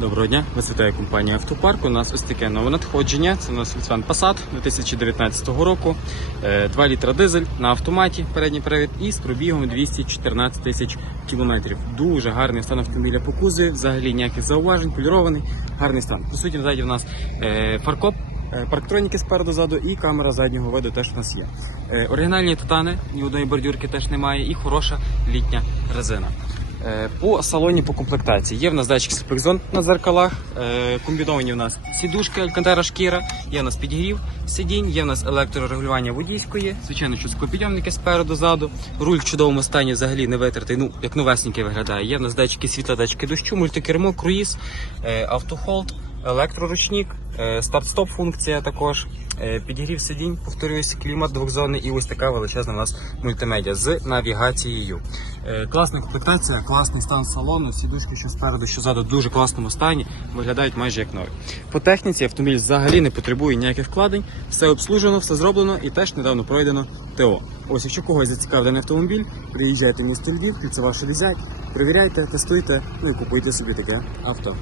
Доброго дня, вас вітає компанія Автопарк. У нас ось таке нове надходження. Це у нас Volkswagen Passat 2019 року. Е, 2 літра дизель на автоматі, передній привід і з пробігом 214 тисяч кілометрів. Дуже гарний стан автомобіля по кузові, взагалі ніяких зауважень, полірований, гарний стан. По суті, ззаді в нас е, фаркоп. е, Парктроніки спереду ззаду і камера заднього виду теж у нас є. Е, Оригінальні титани, ні одної бордюрки теж немає, і хороша літня резина. Е, По салоні по комплектації є в нас датчик сліпих на зеркалах, е, комбіновані в нас сідушки, алькантара шкіра, є в нас підігрів сидінь, є в нас електрорегулювання водійської, звичайно, що склопідйомники спереду ззаду, руль в чудовому стані взагалі не витертий, ну як новесенький виглядає. Є в нас датчики світла, датчики дощу, мультикермо, круїз, е, автохолд, електроручник, старт-стоп функція також. Підігрів сидінь, повторююсь, клімат двохзонний і ось така величезна у нас мультимедіа з навігацією. Е, Класна комплектація, класний стан салону, сідушки, що спереду, що ззаду, в дуже класному стані, виглядають майже як нові. По техніці автомобіль взагалі не потребує ніяких вкладень, все обслужено, все зроблено і теж недавно пройдено ТО. Ось, якщо когось зацікавив даний автомобіль, приїжджайте в місто Львів, кільцева 60, перевіряйте, тестуйте, ну і купуйте собі таке авто.